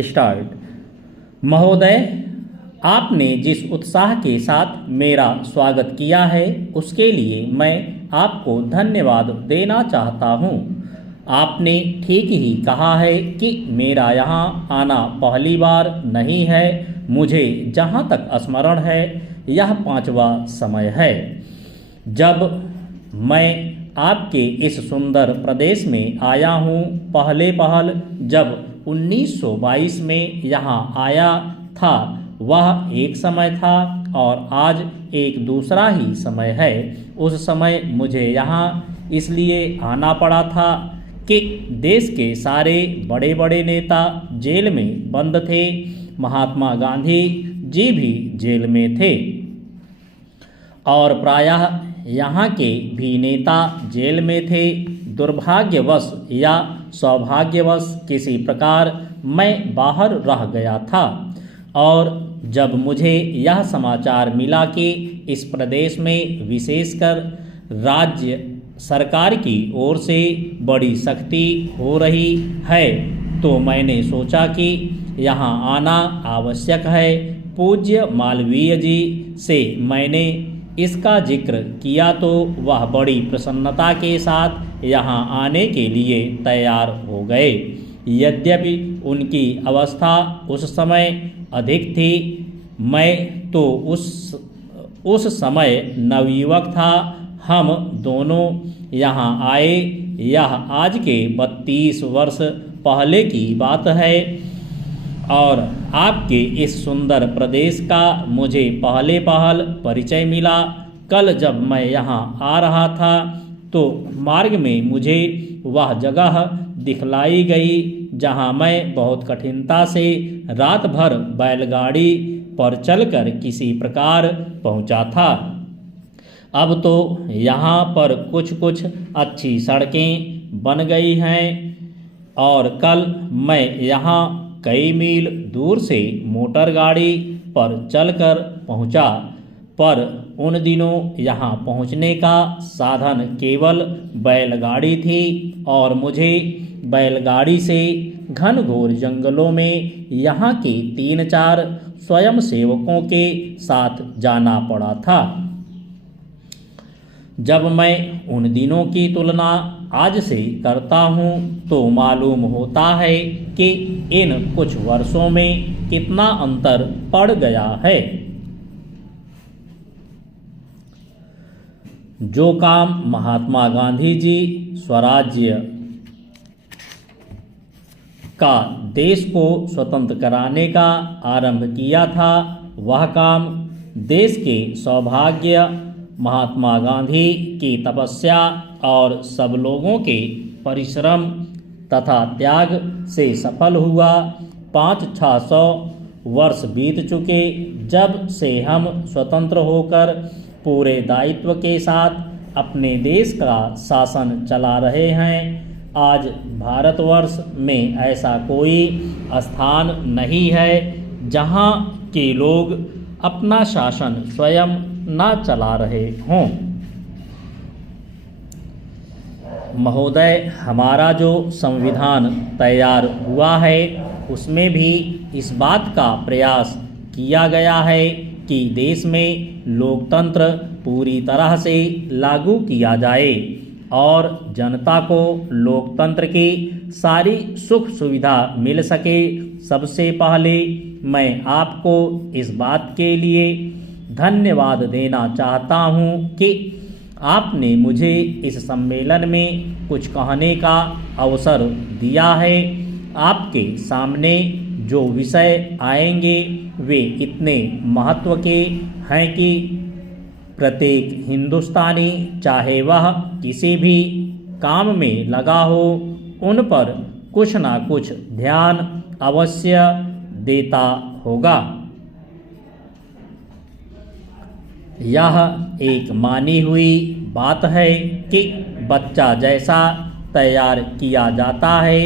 Start. महोदय, आपने जिस उत्साह के साथ मेरा स्वागत किया है उसके लिए मैं आपको धन्यवाद देना चाहता हूँ। आपने ठीक ही कहा है कि मेरा यहाँ आना पहली बार नहीं है। मुझे जहाँ तक स्मरण है यह 5वां समय है जब मैं आपके इस सुंदर प्रदेश में आया हूँ। पहले जब 1922 में यहाँ आया था वह एक समय था और आज एक दूसरा ही समय है। उस समय मुझे यहाँ इसलिए आना पड़ा था कि देश के सारे बड़े बड़े नेता जेल में बंद थे। महात्मा गांधी जी भी जेल में थे और प्रायः यहाँ के भी नेता जेल में थे। दुर्भाग्यवश या सौभाग्यवश किसी प्रकार मैं बाहर रह गया था और जब मुझे यह समाचार मिला कि इस प्रदेश में विशेषकर राज्य सरकार की ओर से बड़ी सख्ती हो रही है तो मैंने सोचा कि यहाँ आना आवश्यक है। पूज्य मालवीय जी से मैंने इसका जिक्र किया तो वह बड़ी प्रसन्नता के साथ यहाँ आने के लिए तैयार हो गए। यद्यपि उनकी अवस्था उस समय अधिक थी, मैं तो उस समय नवयुवक था। हम दोनों यहाँ आए, यह आज के 32 वर्ष पहले की बात है और आपके इस सुंदर प्रदेश का मुझे पहले परिचय मिला। कल जब मैं यहाँ आ रहा था तो मार्ग में मुझे वह जगह दिखलाई गई जहाँ मैं बहुत कठिनता से रात भर बैलगाड़ी पर चलकर किसी प्रकार पहुँचा था। अब तो यहाँ पर कुछ अच्छी सड़कें बन गई हैं और कल मैं यहाँ कई मील दूर से मोटर गाड़ी पर चलकर पहुँचा, पर उन दिनों यहाँ पहुँचने का साधन केवल बैलगाड़ी थी और मुझे बैलगाड़ी से घनघोर जंगलों में यहाँ के 3-4 स्वयंसेवकों के साथ जाना पड़ा था। जब मैं उन दिनों की तुलना आज से करता हूँ तो मालूम होता है कि इन कुछ वर्षों में कितना अंतर पड़ गया है। जो काम महात्मा गांधी जी स्वराज्य का देश को स्वतंत्र कराने का आरंभ किया था, वह काम देश के सौभाग्य, महात्मा गांधी की तपस्या और सब लोगों के परिश्रम तथा त्याग से सफल हुआ। 500-600 वर्ष बीत चुके जब से हम स्वतंत्र होकर पूरे दायित्व के साथ अपने देश का शासन चला रहे हैं। आज भारतवर्ष में ऐसा कोई स्थान नहीं है जहां के लोग अपना शासन स्वयं ना चला रहे हों। महोदय, हमारा जो संविधान तैयार हुआ है उसमें भी इस बात का प्रयास किया गया है कि देश में लोकतंत्र पूरी तरह से लागू किया जाए और जनता को लोकतंत्र की सारी सुख सुविधा मिल सके। सबसे पहले मैं आपको इस बात के लिए धन्यवाद देना चाहता हूँ कि आपने मुझे इस सम्मेलन में कुछ कहने का अवसर दिया है। आपके सामने जो विषय आएंगे वे इतने महत्व के हैं कि प्रत्येक हिंदुस्तानी चाहे वह किसी भी काम में लगा हो उन पर कुछ ना कुछ ध्यान अवश्य देता होगा। यह एक मानी हुई बात है कि बच्चा जैसा तैयार किया जाता है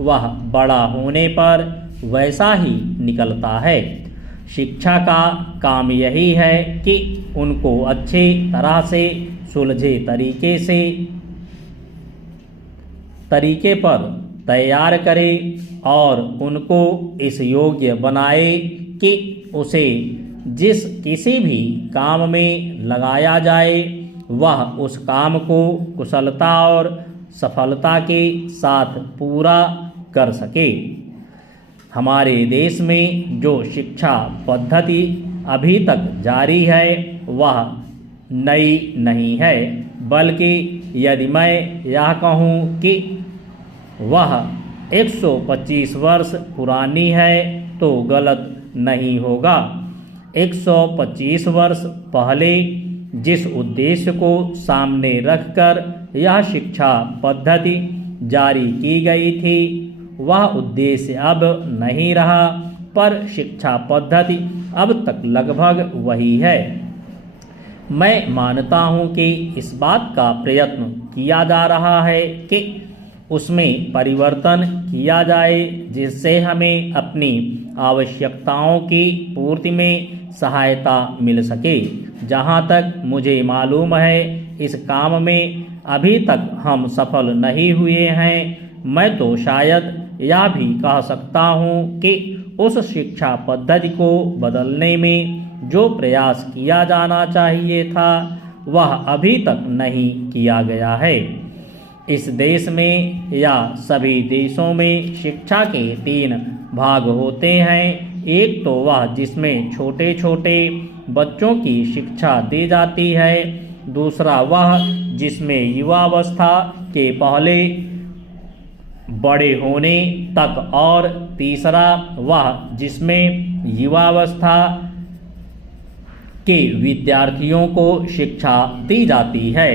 वह बड़ा होने पर वैसा ही निकलता है। शिक्षा का काम यही है कि उनको अच्छे तरह से सुलझे तरीके पर तैयार करे और उनको इस योग्य बनाए कि उसे जिस किसी भी काम में लगाया जाए वह उस काम को कुशलता और सफलता के साथ पूरा कर सके। हमारे देश में जो शिक्षा पद्धति अभी तक जारी है वह नई नहीं है, बल्कि यदि मैं यह कहूँ कि वह 125 वर्ष पुरानी है तो गलत नहीं होगा। 125 वर्ष पहले जिस उद्देश्य को सामने रखकर यह शिक्षा पद्धति जारी की गई थी वह उद्देश्य अब नहीं रहा, पर शिक्षा पद्धति अब तक लगभग वही है। मैं मानता हूँ कि इस बात का प्रयत्न किया जा रहा है कि उसमें परिवर्तन किया जाए जिससे हमें अपनी आवश्यकताओं की पूर्ति में सहायता मिल सके। जहाँ तक मुझे मालूम है इस काम में अभी तक हम सफल नहीं हुए हैं। मैं तो शायद यह भी कह सकता हूँ कि उस शिक्षा पद्धति को बदलने में जो प्रयास किया जाना चाहिए था वह अभी तक नहीं किया गया है। इस देश में या सभी देशों में शिक्षा के 3 भाग होते हैं। एक तो वह जिसमें छोटे छोटे बच्चों की शिक्षा दी जाती है, दूसरा वह जिसमें युवावस्था के पहले बड़े होने तक, और तीसरा वह जिसमें युवावस्था के विद्यार्थियों को शिक्षा दी जाती है।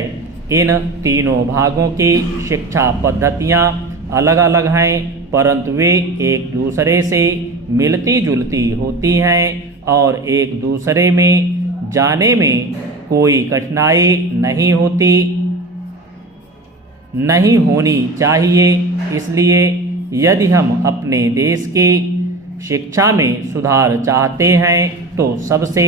इन तीनों भागों की शिक्षा पद्धतियाँ अलग अलग हैं, परंतु वे एक दूसरे से मिलती जुलती होती हैं और एक दूसरे में जाने में कोई कठिनाई नहीं होनी चाहिए। इसलिए यदि हम अपने देश की शिक्षा में सुधार चाहते हैं तो सबसे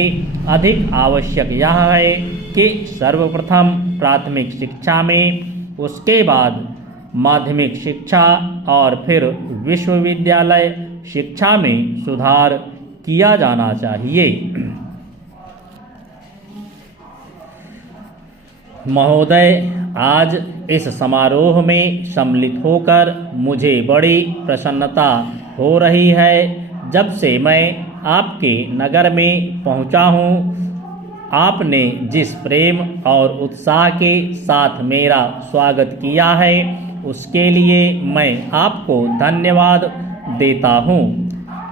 अधिक आवश्यक यह है कि सर्वप्रथम प्राथमिक शिक्षा में, उसके बाद माध्यमिक शिक्षा और फिर विश्वविद्यालय शिक्षा में सुधार किया जाना चाहिए। महोदय, आज इस समारोह में सम्मिलित होकर मुझे बड़ी प्रसन्नता हो रही है। जब से मैं आपके नगर में पहुंचा हूं, आपने जिस प्रेम और उत्साह के साथ मेरा स्वागत किया है उसके लिए मैं आपको धन्यवाद देता हूं।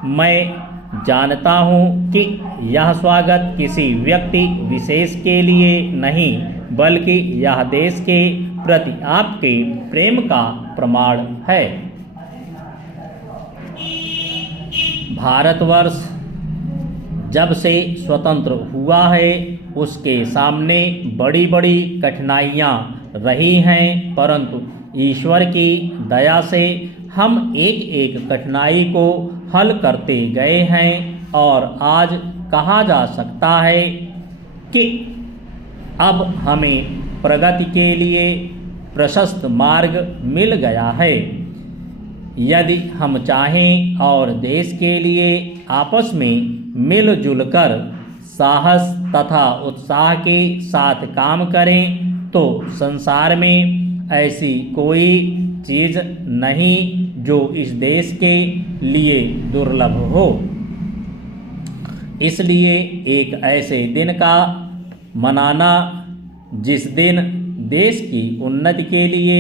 मैं जानता हूं कि यह स्वागत किसी व्यक्ति विशेष के लिए नहीं, बल्कि यह देश के प्रति आपके प्रेम का प्रमाण है। भारतवर्ष जब से स्वतंत्र हुआ है उसके सामने बड़ी बड़ी कठिनाइयाँ रही हैं, परंतु ईश्वर की दया से हम एक एक कठिनाई को हल करते गए हैं और आज कहा जा सकता है कि अब हमें प्रगति के लिए प्रशस्त मार्ग मिल गया है। यदि हम चाहें और देश के लिए आपस में मिलजुल कर साहस तथा उत्साह के साथ काम करें तो संसार में ऐसी कोई चीज़ नहीं जो इस देश के लिए दुर्लभ हो। इसलिए एक ऐसे दिन का मनाना जिस दिन देश की उन्नति के लिए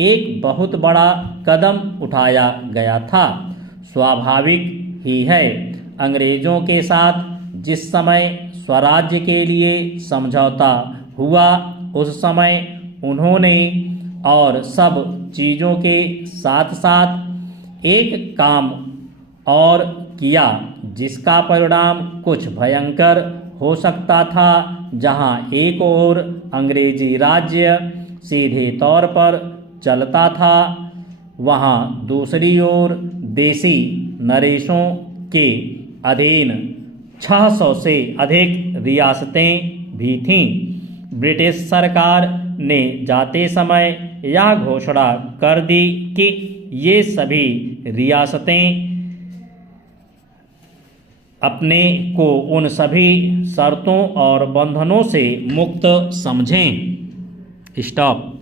एक बहुत बड़ा कदम उठाया गया था, स्वाभाविक ही है। अंग्रेजों के साथ जिस समय स्वराज्य के लिए समझौता हुआ उस समय उन्होंने और सब चीज़ों के साथ साथ एक काम और किया जिसका परिणाम कुछ भयंकर हो सकता था। जहां एक ओर अंग्रेजी राज्य सीधे तौर पर चलता था, वहां दूसरी ओर देसी नरेशों के अधीन 600 से अधिक रियासतें भी थीं। ब्रिटिश सरकार ने जाते समय यह घोषणा कर दी कि ये सभी रियासतें अपने को उन सभी शर्तों और बंधनों से मुक्त समझें। स्टॉप।